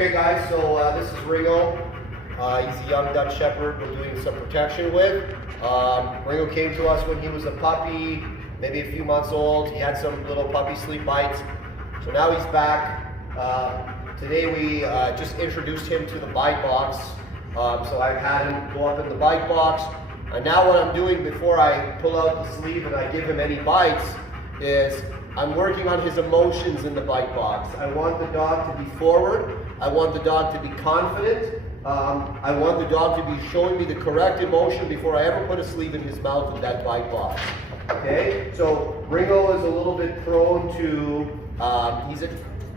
Okay guys, so this is Ringo. He's a young Dutch Shepherd we're doing some protection with. Ringo came to us when he was a puppy, maybe a few months old. He had some little puppy sleep bites. So now he's back. Today we just introduced him to the bite box. So I've had him go up in the bite box. And now what I'm doing before I pull out the sleeve and I give him any bites is I'm working on his emotions in the bite box. I want the dog to be forward. I want the dog to be confident. I want the dog to be showing me the correct emotion before I ever put a sleeve in his mouth in that bite box. Okay, so Ringo is a little bit prone to,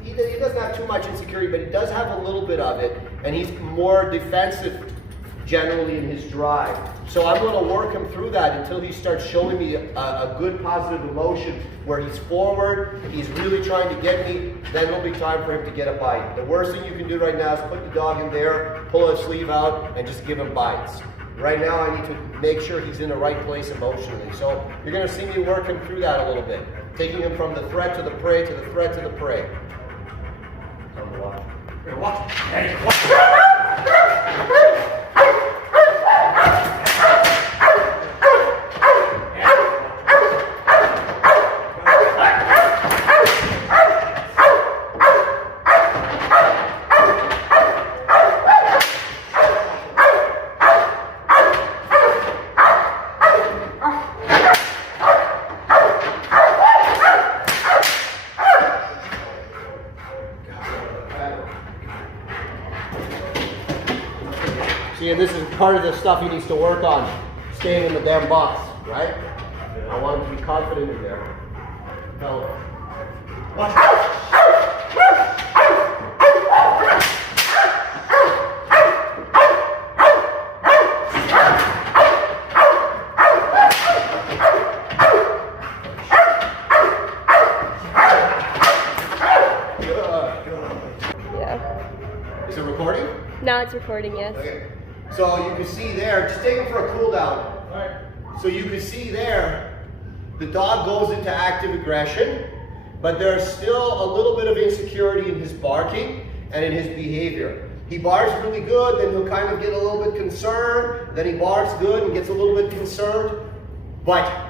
he doesn't have too much insecurity, but he does have a little bit of it, and he's more defensive generally in his drive. So I'm going to work him through that until he starts showing me a good positive emotion where he's forward, he's really trying to get me, then it'll be time for him to get a bite. The worst thing you can do right now is put the dog in there, pull his sleeve out, and just give him bites. Right now I need to make sure he's in the right place emotionally. So you're going to see me work him through that a little bit, taking him from the threat to the prey to the threat to the prey. Come watch. Here, watch. Hey, watch. See, and this is part of the stuff he needs to work on, staying in the damn box, right? I want him to be confident in there. No. Watch. Yeah. Is it recording? Now it's recording, yes. Okay. So you can see there, just take him for a cool down. So you can see there, the dog goes into active aggression, but there's still a little bit of insecurity in his barking and in his behavior. He barks really good, then he'll kind of get a little bit concerned, then he barks good and gets a little bit concerned. But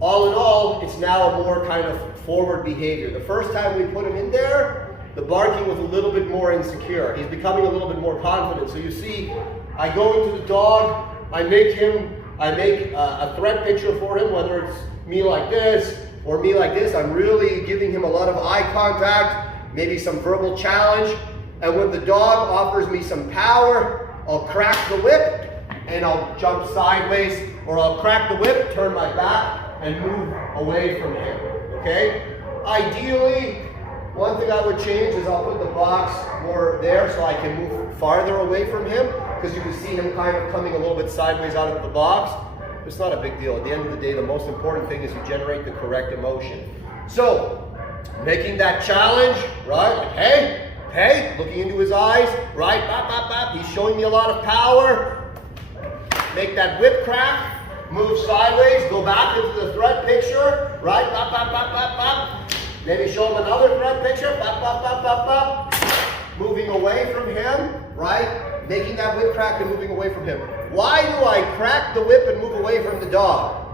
all in all, it's now a more kind of forward behavior. The first time we put him in there, the barking was a little bit more insecure. He's becoming a little bit more confident. So you see, I go into the dog, I make a threat picture for him, whether it's me like this or me like this. I'm really giving him a lot of eye contact, maybe some verbal challenge. And when the dog offers me some power, I'll crack the whip and I'll jump sideways, or I'll crack the whip, turn my back, and move away from him, okay? Ideally, one thing I would change is I'll put the box more there so I can move farther away from him, because you can see him kind of coming a little bit sideways out of the box. It's not a big deal. At the end of the day, the most important thing is you generate the correct emotion. So, making that challenge, right? Like, hey, hey, looking into his eyes, right? Bop, bop, bop. He's showing me a lot of power. Make that whip crack, move sideways, go back into the threat picture, right? Bop, bop, bop, bop, bop. Maybe show him another threat picture, bop, bop, bop, bop, bop. Moving away from him, right? Making that whip crack and moving away from him. Why do I crack the whip and move away from the dog?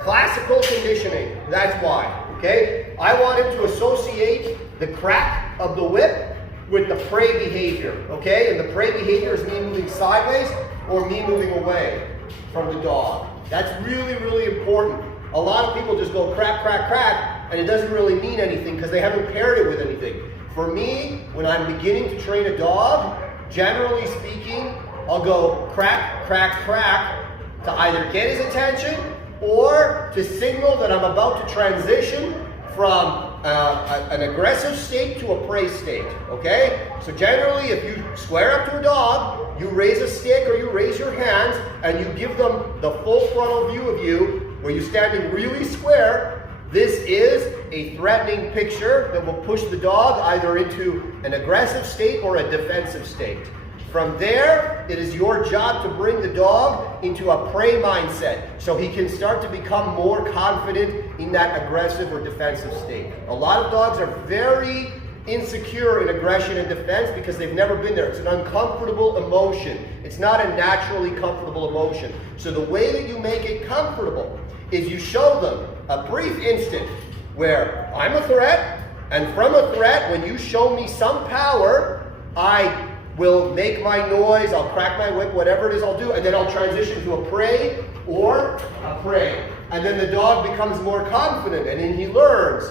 Classical conditioning, that's why, okay? I want him to associate the crack of the whip with the prey behavior, okay? And the prey behavior is me moving sideways or me moving away from the dog. That's really, really important. A lot of people just go crack, crack, crack, and it doesn't really mean anything because they haven't paired it with anything. For me, when I'm beginning to train a dog, generally speaking, I'll go crack, crack, crack to either get his attention or to signal that I'm about to transition from an aggressive state to a prey state, okay? So generally, if you square up to a dog, you raise a stick or you raise your hands and you give them the full frontal view of you where you're standing really square. This is a threatening picture that will push the dog either into an aggressive state or a defensive state. From there, it is your job to bring the dog into a prey mindset so he can start to become more confident in that aggressive or defensive state. A lot of dogs are very insecure in aggression and defense because they've never been there. It's an uncomfortable emotion. It's not a naturally comfortable emotion. So the way that you make it comfortable is you show them a brief instant where I'm a threat, and from a threat, when you show me some power, I will make my noise, I'll crack my whip, whatever it is I'll do, and then I'll transition to a prey or a prey. And then the dog becomes more confident, and then he learns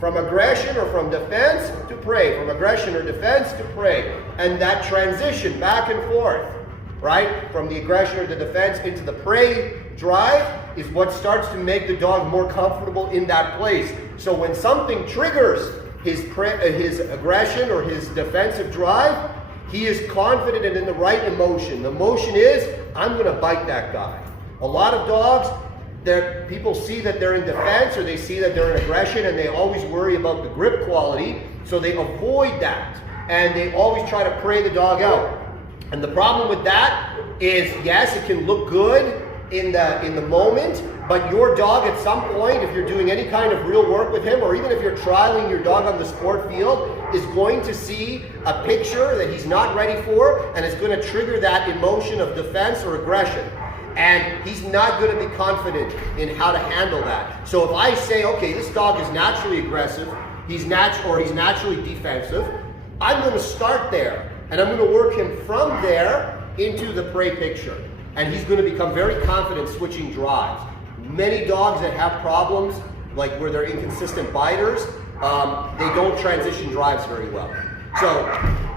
from aggression or from defense to prey, from aggression or defense to prey. And that transition back and forth, right, from the aggression or the defense into the prey drive is what starts to make the dog more comfortable in that place. So when something triggers his aggression or his defensive drive, he is confident and in the right emotion. The emotion is, I'm going to bite that guy. A lot of dogs, people see that they're in defense or they see that they're in aggression, and they always worry about the grip quality, so they avoid that. And they always try to prey the dog out. And the problem with that is, yes, it can look good in the moment, but your dog at some point, if you're doing any kind of real work with him, or even if you're trialing your dog on the sport field, is going to see a picture that he's not ready for, and it's going to trigger that emotion of defense or aggression. And he's not going to be confident in how to handle that. So if I say, okay, this dog is naturally aggressive, he's naturally defensive, I'm going to start there, and I'm going to work him from there into the prey picture. And he's going to become very confident switching drives. Many dogs that have problems, like where they're inconsistent biters, they don't transition drives very well. So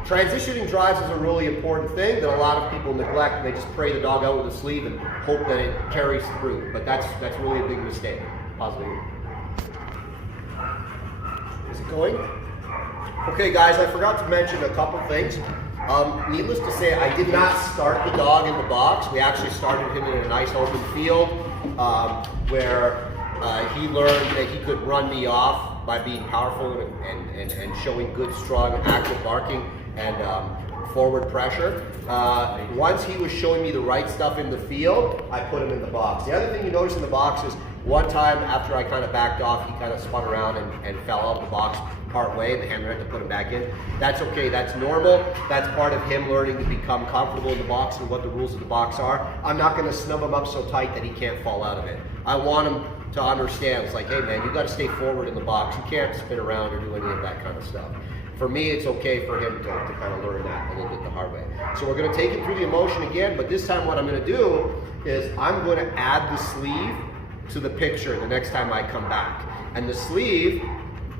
transitioning drives is a really important thing that a lot of people neglect. They just pray the dog out with a sleeve and hope that it carries through. But that's really a big mistake. Positive. Is it going? Okay, guys, I forgot to mention a couple things. Needless to say, I did not start the dog in the box. We actually started him in a nice open field where he learned that he could run me off by being powerful and showing good, strong, active barking and forward pressure. Once he was showing me the right stuff in the field, I put him in the box. The other thing you notice in the box is one time after I kind of backed off, he kind of spun around and fell out of the box part way, and the handler had to put him back in. That's okay, that's normal. That's part of him learning to become comfortable in the box and what the rules of the box are. I'm not going to snub him up so tight that he can't fall out of it. I want him to understand, it's like, hey man, you got to stay forward in the box. You can't spin around or do any of that kind of stuff. For me, it's okay for him to kind of learn that a little bit the hard way. So we're going to take it through the emotion again, but this time what I'm going to do is I'm going to add the sleeve to the picture the next time I come back. And the sleeve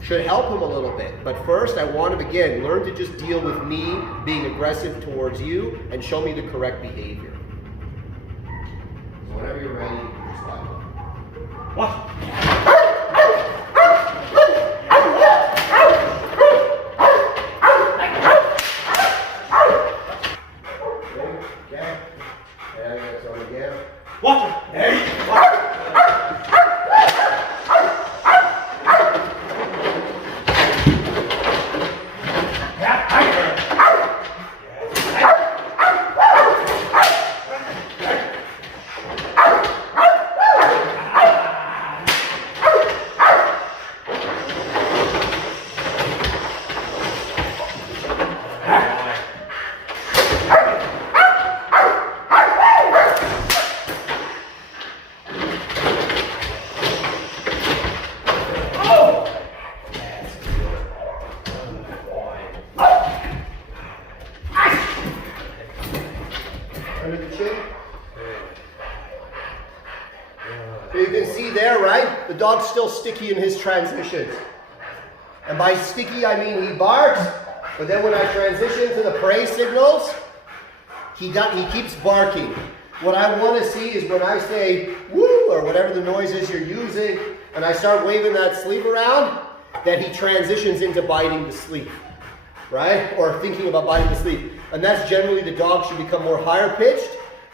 should help him a little bit. But first, I want him, again, learn to just deal with me being aggressive towards you and show me the correct behavior. So whenever you're ready, just let go. What? Okay. And that's on again. Watch it. Hey. Watch it. Under the chin. So you can see there, right? The dog's still sticky in his transitions. And by sticky, I mean he barks, but then when I transition to the prey signals, he keeps barking. What I want to see is when I say woo, or whatever the noise is you're using, and I start waving that sleeve around, that he transitions into biting the sleeve, right? Or thinking about biting the sleeve. And that's generally the dog should become more higher pitched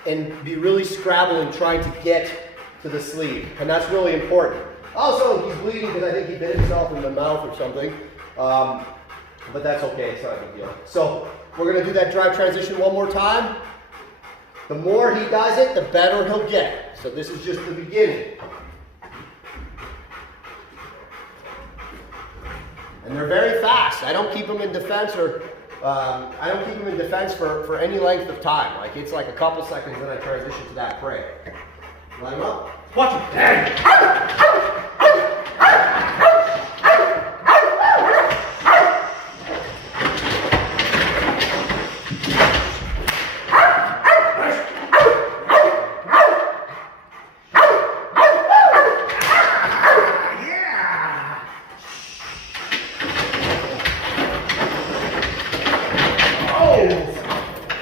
and be really scrabbling trying to get to the sleeve. And that's really important. Also, he's bleeding because I think he bit himself in the mouth or something. But that's okay, it's not a big deal. So we're going to do that drive transition one more time. The more he does it, the better he'll get. So this is just the beginning. And And they're very fast. I don't keep them in defense or for any length of time. Like it's like a couple seconds, then I transition to that prey. Line them up. Watch it.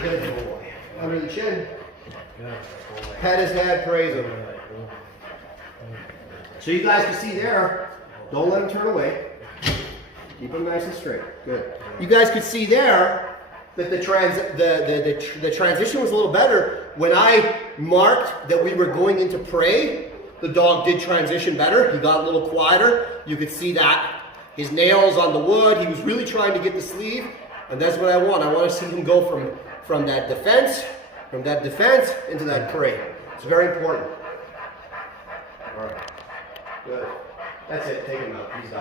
Good boy. Under the chin. Pet his head, praise him. So you guys can see there, don't let him turn away. Keep him nice and straight. Good. You guys could see there that the transition was a little better. When I marked that we were going into prey, the dog did transition better. He got a little quieter. You could see that. His nails on the wood. He was really trying to get the sleeve. And that's what I want. I want to see him go from that defense into that prey. It's very important. All right. Good. That's it. Take him out. He's done.